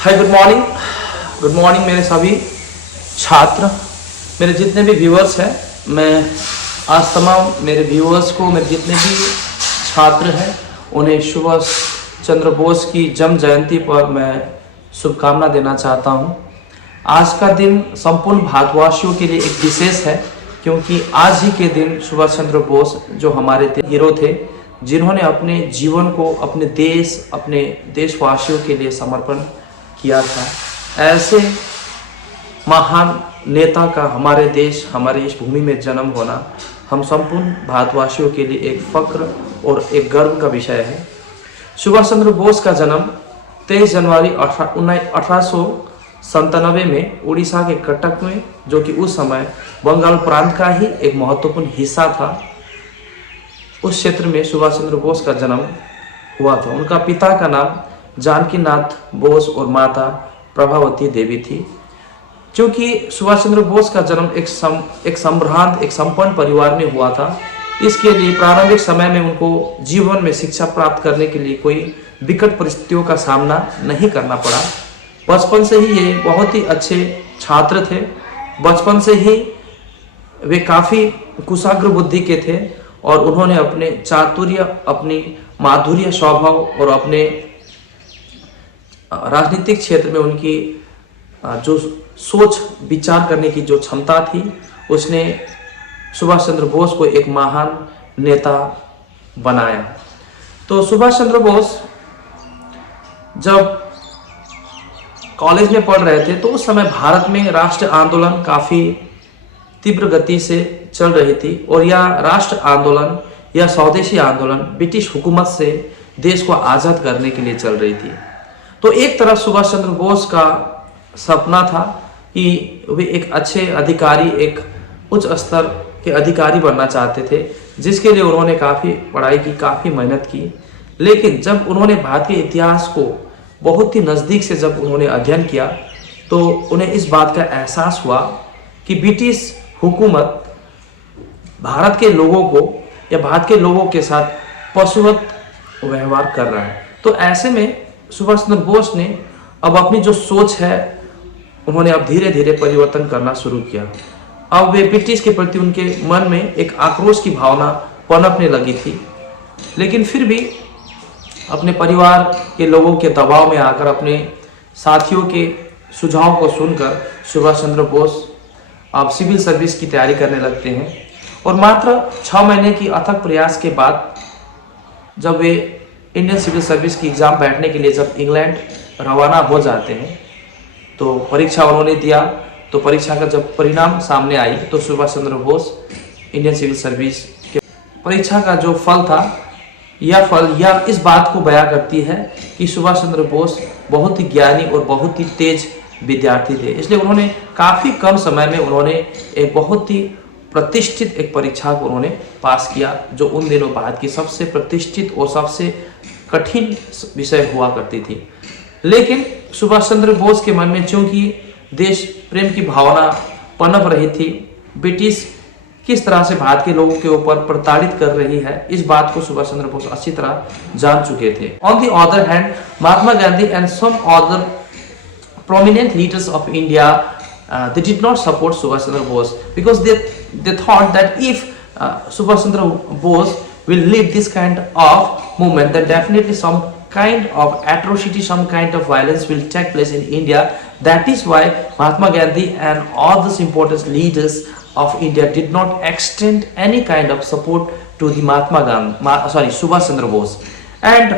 हाय, good morning मेरे सभी छात्र, मेरे जितने भी व्यूअर्स हैं। मैं आज तमाम मेरे व्यूअर्स को, मेरे जितने भी छात्र हैं, उन्हें सुभाष चंद्र बोस की जन्म जयंती पर मैं शुभकामना देना चाहता हूं। आज का दिन संपूर्ण भारतवासियों के लिए एक विशेष है, क्योंकि आज ही के दिन सुभाष चंद्र बोस जो हमारे हीरो थे, जिन्होंने अपने जीवन को अपने देशवासियों के लिए समर्पण किया था। ऐसे महान नेता का हमारे देश, हमारे इस भूमि में जन्म होना हम संपूर्ण भारतवासियों के लिए एक फक्र और एक गर्व का विषय है। सुभाष चंद्र बोस का जन्म 23 जनवरी 1897 में उड़ीसा के कटक में, जो कि उस समय बंगाल प्रांत का ही एक महत्वपूर्ण हिस्सा था, उस क्षेत्र में सुभाष चंद्र बोस का जन्म हुआ था। उनका पिता का नाम जानकी नाथ बोस और माता प्रभावती देवी थी। क्योंकि सुभाष चंद्र बोस का जन्म एक संभ्रांत, एक संपन्न परिवार में हुआ था, इसके लिए प्रारंभिक समय में उनको जीवन में शिक्षा प्राप्त करने के लिए कोई विकट परिस्थितियों का सामना नहीं करना पड़ा। बचपन से ही ये बहुत ही अच्छे छात्र थे। बचपन से ही वे काफ़ी कुशाग्र बुद्धि के थे और उन्होंने अपने चातुर्य, अपनी माधुर्य स्वभाव और अपने राजनीतिक क्षेत्र में उनकी जो सोच विचार करने की जो क्षमता थी, उसने सुभाष चंद्र बोस को एक महान नेता बनाया। तो सुभाष चंद्र बोस जब कॉलेज में पढ़ रहे थे तो उस समय भारत में राष्ट्र आंदोलन काफ़ी तीव्र गति से चल रही थी, और यह राष्ट्र आंदोलन या स्वदेशी आंदोलन ब्रिटिश हुकूमत से देश को आज़ाद करने के लिए चल रही थी। तो एक तरफ सुभाष चंद्र बोस का सपना था कि वे एक अच्छे अधिकारी, एक उच्च स्तर के अधिकारी बनना चाहते थे, जिसके लिए उन्होंने काफ़ी पढ़ाई की, काफ़ी मेहनत की। लेकिन जब उन्होंने भारत के इतिहास को बहुत ही नज़दीक से जब उन्होंने अध्ययन किया, तो उन्हें इस बात का एहसास हुआ कि ब्रिटिश हुकूमत भारत के लोगों को या भारत के लोगों के साथ पशुवत व्यवहार कर रहा है। तो ऐसे में सुभाष चंद्र बोस ने अब अपनी जो सोच है, उन्होंने अब धीरे धीरे परिवर्तन करना शुरू किया। अब वे ब्रिटिश के प्रति उनके मन में एक आक्रोश की भावना पनपने लगी थी, लेकिन फिर भी अपने परिवार के लोगों के दबाव में आकर, अपने साथियों के सुझाव को सुनकर सुभाष चंद्र बोस अब सिविल सर्विस की तैयारी करने लगते हैं। और मात्र 6 महीने की अथक प्रयास के बाद जब वे इंडियन सिविल सर्विस की एग्ज़ाम बैठने के लिए जब इंग्लैंड रवाना हो जाते हैं, तो परीक्षा उन्होंने दिया। तो परीक्षा का जब परिणाम सामने आई, तो Subhash Chandra Bose Indian civil service के परीक्षा का जो फल था, यह इस बात को बयां करती है कि सुभाष चंद्र बोस बहुत ही ज्ञानी और बहुत ही तेज विद्यार्थी थे। इसलिए उन्होंने काफ़ी कम समय में उन्होंने एक बहुत ही प्रतिष्ठित एक परीक्षा को उन्होंने पास किया, जो उन दिनों भारत की सबसे प्रतिष्ठित और सबसे कठिन विषय हुआ करती थी। लेकिन सुभाष चंद्र बोस के मन में चूंकि देश प्रेम की भावना पनप रही थी, ब्रिटिश किस तरह से भारत के लोगों के ऊपर प्रताड़ित कर रही है, इस बात को सुभाष चंद्र बोस अच्छी तरह जान चुके थे। On the other hand, Mahatma Gandhi and some other prominent leaders of India, they did not support Subhash Chandra Bose, because they thought that if Subhash Chandra Bose will lead this kind of movement, then definitely some kind of atrocity, some kind of violence will take place in India. That is why Mahatma Gandhi and all these important leaders of India did not extend any kind of support to the Subhash Chandra Bose. And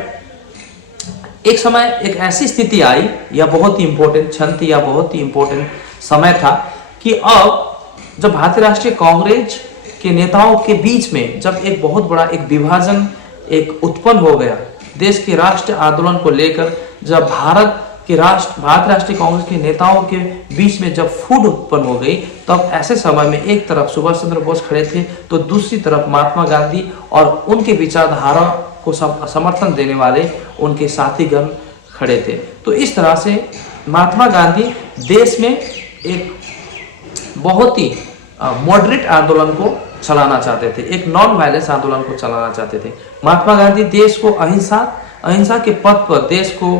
एक समय एक ऐसी स्थिति आई, या बहुत ही important क्षण थी, या बहुत ही इंपॉर्टेंट समय था, कि अब जब भारतीय राष्ट्रीय कांग्रेस के नेताओं के बीच में जब एक बहुत बड़ा एक विभाजन एक उत्पन्न हो गया देश के राष्ट्र आंदोलन को लेकर, जब भारत राष्ट्रीय कांग्रेस के नेताओं के बीच में जब फूट उत्पन्न हो गई, तब ऐसे समय में एक तरफ सुभाष चंद्र बोस खड़े थे, तो दूसरी तरफ महात्मा गांधी और उनके विचारधारा को समर्थन देने वाले उनके साथीगण खड़े थे। तो इस तरह से महात्मा गांधी देश में एक बहुत ही मॉडरेट आंदोलन को चलाना चाहते थे, एक नॉन वायलेंस आंदोलन को चलाना चाहते थे। महात्मा गांधी देश को अहिंसा के पथ पर देश को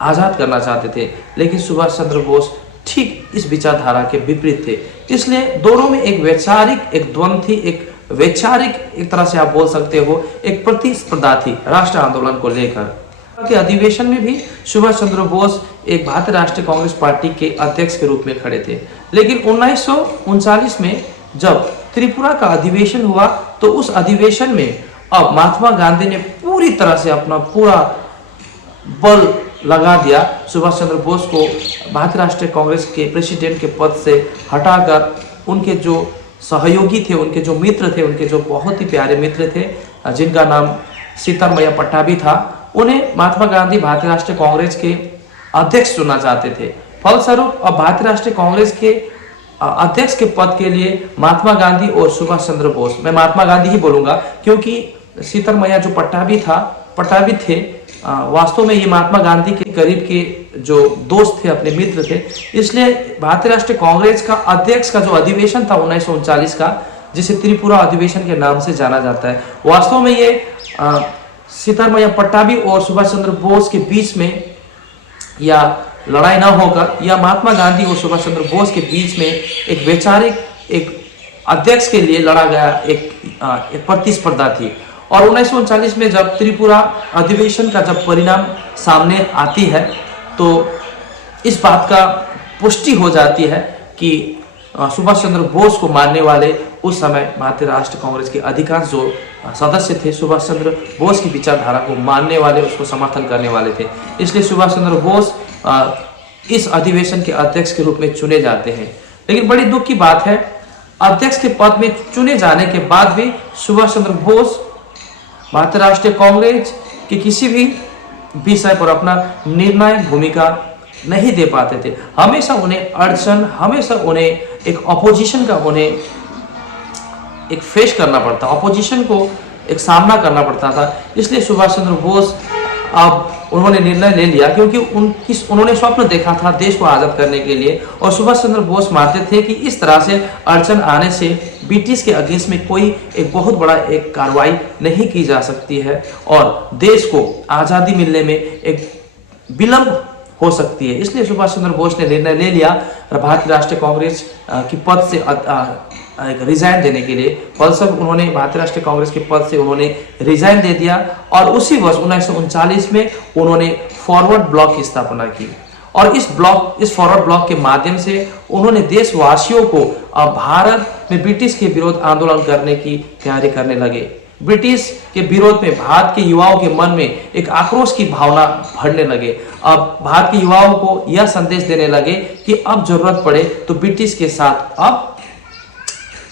आज़ाद करना चाहते थे, लेकिन सुभाष चंद्र बोस ठीक इस विचारधारा के विपरीत थे। इसलिए दोनों में एक वैचारिक एक द्वंद्व थी, एक वैचारिक एक तरह से आप बोल सकते हो एक प्रतिस्पर्धा थी राष्ट्र आंदोलन को लेकर। के अधिवेशन में भी सुभाष चंद्र बोस एक भारतीय राष्ट्रीय कांग्रेस पार्टी के अध्यक्ष के रूप में खड़े थे, लेकिन 1939 में जब त्रिपुरा का अधिवेशन हुआ तो उस अधिवेशन में अब महात्मा गांधी ने पूरी तरह से अपना पूरा बल लगा दिया सुभाष चंद्र बोस को भारतीय राष्ट्रीय कांग्रेस के प्रेसिडेंट के पद से हटाकर उनके जो सहयोगी थे, उनके जो मित्र थे, उनके जो बहुत ही प्यारे मित्र थे जिनका नाम सीतारामैया पट्टाभी था, उन्हें महात्मा गांधी भारतीय राष्ट्रीय कांग्रेस के अध्यक्ष चुनना चाहते थे। फलस्वरूप अब भारतीय राष्ट्रीय कांग्रेस के अध्यक्ष के पद के लिए महात्मा गांधी और सुभाष चंद्र बोस, मैं महात्मा गांधी ही बोलूंगा क्योंकि सीतारामैया जो पट्टाभी थे, वास्तव में ये महात्मा गांधी के करीब के जो दोस्त थे, अपने मित्र थे। इसलिए भारतीय राष्ट्रीय कांग्रेस का अध्यक्ष का जो अधिवेशन था 1939 का, जिसे त्रिपुरा अधिवेशन के नाम से जाना जाता है, वास्तव में ये सीतारामैया पट्टाभी और सुभाष चंद्र बोस के बीच में या लड़ाई ना होकर या महात्मा गांधी और सुभाष चंद्र बोस के बीच में एक वैचारिक एक अध्यक्ष के लिए लड़ा गया एक प्रतिस्पर्धा थी। और 1939 में जब त्रिपुरा अधिवेशन का जब परिणाम सामने आती है तो इस बात का पुष्टि हो जाती है कि सुभाष चंद्र बोस को मानने वाले उस समय भारतीय राष्ट्रीय कांग्रेस के अधिकांश जो सदस्य थे, सुभाष चंद्र बोस की विचारधारा को मानने वाले, उसको समर्थन करने वाले थे। इसलिए सुभाष चंद्र बोस इस अधिवेशन के अध्यक्ष के रूप में चुने जाते हैं। लेकिन बड़ी दुख की बात है, अध्यक्ष के पद में चुने जाने के बाद भी सुभाष चंद्र बोस भारतीय राष्ट्रीय कांग्रेस के किसी भी विषय पर अपना निर्णायक भूमिका नहीं दे पाते थे। हमेशा उन्हें अड़चन, हमेशा उन्हें एक अपोजिशन का उन्हें एक फेस करना पड़ता, अपोजिशन को एक सामना करना पड़ता था। इसलिए सुभाष चंद्र बोस अब उन्होंने निर्णय ले लिया, क्योंकि उन्होंने स्वप्न देखा था देश को आज़ाद करने के लिए, और सुभाष चंद्र बोस मानते थे कि इस तरह से अड़चन आने से ब्रिटिश के अगेंस्ट में कोई एक बहुत बड़ा एक कार्रवाई नहीं की जा सकती है और देश को आज़ादी मिलने में एक विलंब हो सकती है। इसलिए सुभाष चंद्र बोस ने निर्णय ले लिया भारतीय राष्ट्रीय कांग्रेस की पद से रिजाइन देने के लिए। फलस्वरूप उन्होंने भारतीय राष्ट्रीय कांग्रेस के पद से उन्होंने रिजाइन दे दिया और उसी वर्ष 1939 में उन्होंने फॉरवर्ड ब्लॉक की स्थापना की और इस फॉरवर्ड ब्लॉक के माध्यम से उन्होंने देशवासियों को भारत में ब्रिटिश के विरोध आंदोलन करने की तैयारी करने लगे। ब्रिटिश के विरोध में भारत के युवाओं के मन में एक आक्रोश की भावना भरने लगे। अब भारत के युवाओं को यह संदेश देने लगे कि अब जरूरत पड़े तो ब्रिटिश के साथ अब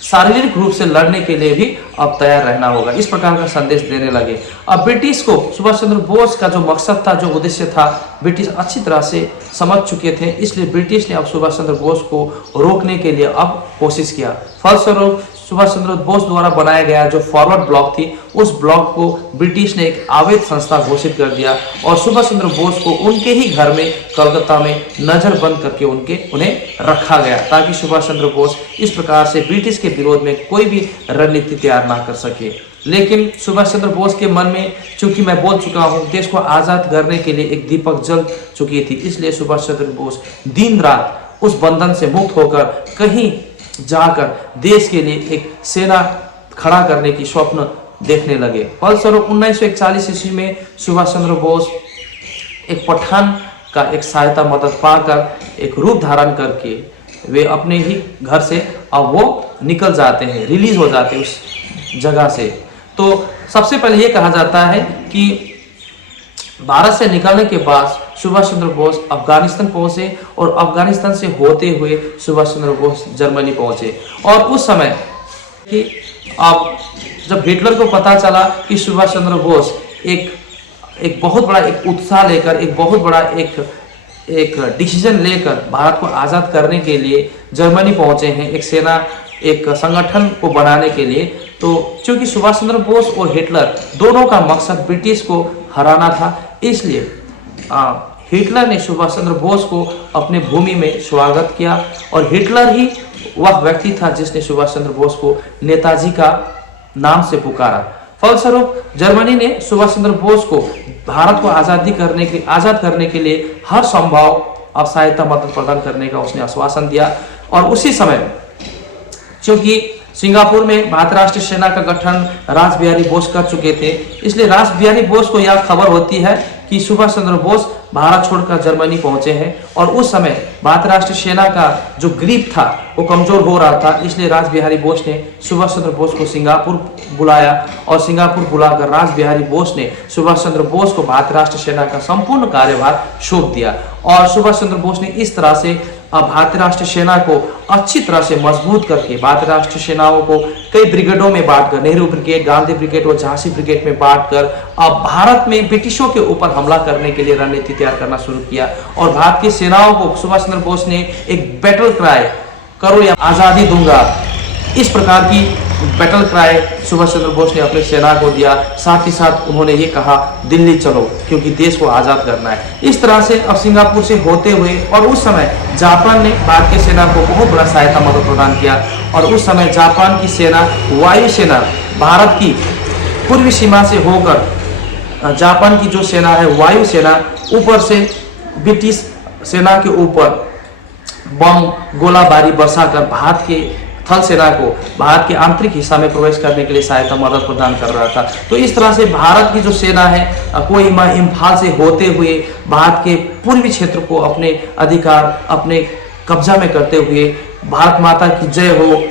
शारीरिक रूप से लड़ने के लिए भी अब तैयार रहना होगा, इस प्रकार का संदेश देने लगे। अब ब्रिटिश को सुभाष चंद्र बोस का जो मकसद था, जो उद्देश्य था, ब्रिटिश अच्छी तरह से समझ चुके थे। इसलिए ब्रिटिश ने अब सुभाष चंद्र बोस को रोकने के लिए अब कोशिश किया। फलस्वरूप सुभाष चंद्र बोस द्वारा बनाया गया जो फॉरवर्ड ब्लॉक थी, उस ब्लॉक को ब्रिटिश ने एक अवैध संस्था घोषित कर दिया और सुभाष चंद्र बोस को उनके ही घर में कलकत्ता में नजरबंद करके उन्हें रखा गया, ताकि सुभाष चंद्र बोस इस प्रकार से ब्रिटिश के विरोध में कोई भी रणनीति तैयार ना कर सके। लेकिन सुभाष चंद्र बोस के मन में, चूंकि मैं बोल चुका हूँ, देश को आजाद करने के लिए एक दीपक जल चुकी थी, इसलिए सुभाष चंद्र बोस दिन रात उस बंधन से मुक्त होकर कहीं जाकर देश के लिए एक सेना खड़ा करने की स्वप्न देखने लगे। फलस्वरूप 1941 ईस्वी में सुभाष चंद्र बोस एक पठान का एक सहायता मदद पाकर एक रूप धारण करके वे अपने ही घर से अब वो निकल जाते हैं, रिलीज हो जाते हैं उस जगह से। तो सबसे पहले ये कहा जाता है कि भारत से निकलने के बाद सुभाष चंद्र बोस अफगानिस्तान पहुंचे और अफगानिस्तान से होते हुए सुभाष चंद्र बोस जर्मनी पहुंचे। और उस समय कि अब जब हिटलर को पता चला कि सुभाष चंद्र बोस एक बहुत बड़ा एक उत्साह लेकर, एक बहुत बड़ा एक डिसीजन लेकर भारत को आज़ाद करने के लिए जर्मनी पहुंचे हैं, एक सेना, एक संगठन को बनाने के लिए, तो चूंकि सुभाष चंद्र बोस और हिटलर दोनों का मकसद ब्रिटिश को हराना था, इसलिए हिटलर ने सुभाष चंद्र बोस को अपने भूमि में स्वागत किया और हिटलर ही वह व्यक्ति था जिसने सुभाष चंद्र बोस को नेताजी का नाम से पुकारा। फलस्वरूप जर्मनी ने सुभाष चंद्र बोस को भारत को आज़ाद करने के लिए हर संभव सहायता मदद प्रदान करने का उसने आश्वासन दिया। और उसी समय क्योंकि सिंगापुर में भारतीय राष्ट्रीय सेना का गठन रासबिहारी बोस कर चुके थे, इसलिए रासबिहारी बोस को यह खबर होती है कि सुभाष चंद्र बोस भारत छोड़कर जर्मनी पहुंचे हैं। और उस समय भारतीय राष्ट्रीय सेना का जो ग्रिप था वो कमजोर हो रहा था, इसलिए रासबिहारी बोस ने सुभाष चंद्र बोस को सिंगापुर बुलाया और सिंगापुर बुलाकर रासबिहारी बोस ने सुभाष चंद्र बोस को भारतीय राष्ट्रीय सेना का संपूर्ण कार्यभार सौंप दिया। और सुभाष चंद्र बोस ने इस तरह से भारतीय राष्ट्रीय सेना को अच्छी तरह से मजबूत करके भारतीय राष्ट्रीय सेनाओं को कई ब्रिगेडों में बांटकर, नेहरू ब्रिगेड, गांधी ब्रिगेड और झांसी ब्रिगेड में बांटकर अब भारत में ब्रिटिशों के ऊपर हमला करने के लिए रणनीति तैयार करना शुरू किया। और भारत की सेनाओं को सुभाष चंद्र बोस ने एक बैटल क्राई, करो या आजादी दूंगा, इस प्रकार की बैटल क्राई सुभाष चंद्र बोस ने अपनी सेना को दिया। साथ ही साथ उन्होंने ये कहा, दिल्ली चलो, क्योंकि देश को आजाद करना है। इस तरह से अब सिंगापुर से होते हुए, और उस समय जापान ने भारत की सेना को बहुत बड़ा सहायता मदद प्रदान किया। और उस समय जापान की सेना, वायुसेना, भारत की पूर्वी सीमा से होकर जापान की जो सेना है वायुसेना, ऊपर से ब्रिटिश सेना के ऊपर बम गोलाबारी बरसाकर भारत के थल सेना को भारत के आंतरिक हिस्सा में प्रवेश करने के लिए सहायता मदद प्रदान कर रहा था। तो इस तरह से भारत की जो सेना है कोहिमा, इम्फाल से होते हुए भारत के पूर्वी क्षेत्र को अपने अधिकार, अपने कब्जा में करते हुए, भारत माता की जय हो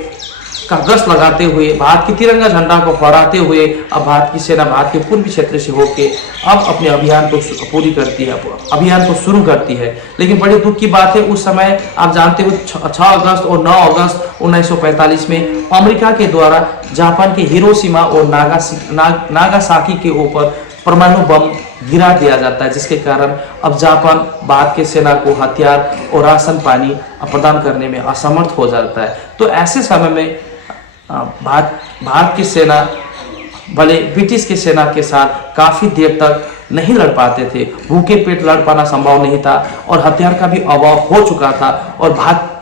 का गश्त लगाते हुए, भारत की तिरंगा झंडा को फहराते हुए अब भारत की सेना भारत के पूर्वी क्षेत्र से होकर अब अपने अभियान को पूरी करती है, अभियान को शुरू करती है। लेकिन बड़े दुख की बात है, उस समय आप जानते हो 6 अगस्त और 9 अगस्त 1945 में अमेरिका के द्वारा जापान के हिरोशिमा और नागासाकी के ऊपर परमाणु बम गिरा दिया जाता है, जिसके कारण अब जापान भारत के सेना को हथियार और राशन पानी प्रदान करने में असमर्थ हो जाता है। तो ऐसे समय में भारत की सेना भले ब्रिटिश की सेना के साथ काफी देर तक नहीं लड़ पाते थे, भूखे पेट लड़ पाना संभव नहीं था और हथियार का भी अभाव हो चुका था। और भारत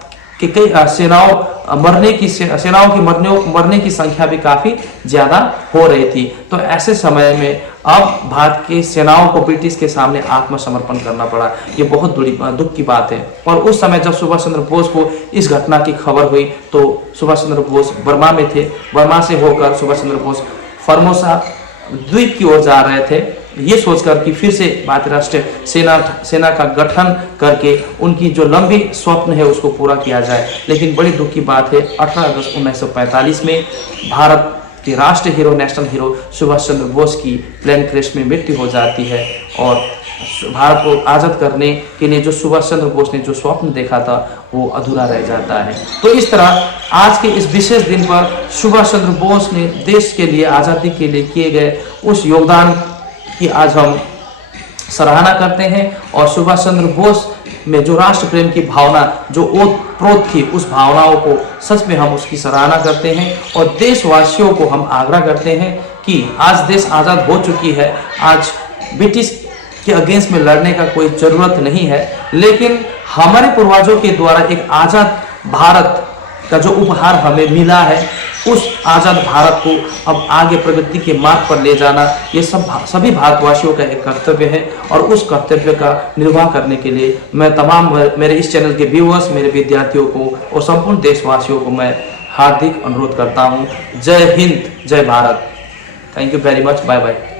के कई सेनाओं की मरने की संख्या भी काफी ज्यादा हो रही थी। तो ऐसे समय में अब भारत की सेनाओं को ब्रिटिश के सामने आत्मसमर्पण करना पड़ा। ये बहुत बड़ी दुख की बात है। और उस समय जब सुभाष चंद्र बोस को इस घटना की खबर हुई तो सुभाष चंद्र बोस बर्मा में थे। बर्मा से होकर सुभाष चंद्र बोस फॉर्मोसा द्वीप की ओर जा रहे थे, ये सोचकर कि फिर से भारतीय राष्ट्रीय सेना का गठन करके उनकी जो लंबी स्वप्न है उसको पूरा किया जाए। लेकिन बड़ी दुख की बात है, 18 अगस्त 1945 में भारत के राष्ट्रीय hero, national hero Subhash Chandra Bose की प्लेन क्रैश में मृत्यु हो जाती है। और भारत को आज़ाद करने के लिए जो सुभाष चंद्र बोस ने जो स्वप्न देखा था वो अधूरा रह जाता है। तो इस तरह आज के इस विशेष दिन पर सुभाष चंद्र बोस ने देश के लिए, आज़ादी के लिए किए गए उस योगदान की आज हम सराहना करते हैं। और सुभाष चंद्र बोस में जो राष्ट्र प्रेम की भावना जो ओतप्रोत थी, उस भावनाओं को सच में हम उसकी सराहना करते हैं। और देशवासियों को हम आग्रह करते हैं कि आज देश आज़ाद हो चुकी है, आज ब्रिटिश के अगेंस्ट में लड़ने का कोई जरूरत नहीं है। लेकिन हमारे पूर्वजों के द्वारा एक आज़ाद भारत का जो उपहार हमें मिला है, उस आज़ाद भारत को अब आगे प्रगति के मार्ग पर ले जाना, ये सभी भारतवासियों का एक कर्तव्य है। और उस कर्तव्य का निर्वाह करने के लिए मैं तमाम मेरे इस चैनल के व्यूअर्स, मेरे विद्यार्थियों को और संपूर्ण देशवासियों को मैं हार्दिक अनुरोध करता हूँ। जय हिंद, जय Bharat. Thank you very much, bye bye.